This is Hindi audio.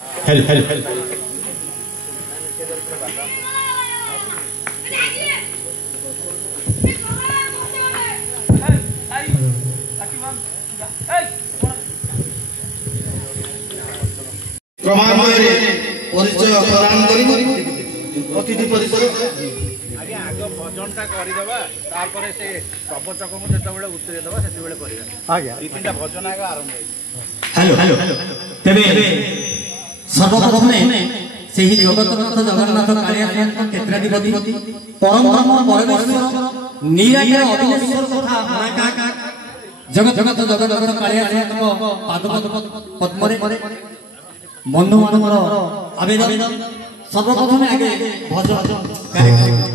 हेल्प हेल्प क्रमान्वये परिचय प्रदान करी अतिथि परिचय आगे आग भजनटा करदेवा तापर से प्रवचक को जेतबेले उत्तर देबा सेतबेले करिया आज्ञा ई तीनटा भजन आगे आरंभ हेलो हेलो तबे सर्वप्रथमे सेही जगतनाथ जगन्नाथ कालियानाथ क्षेत्राधिपति परम ब्रह्म परमेश्वर निराकार अखिलेश्वर तथा महाकाका जगत जगत जगन्नाथ कालियानाथ पाद पद्मरे बंधु मानकर आवेदन सर्वप्रथमे आगे भजन कार्यक्रम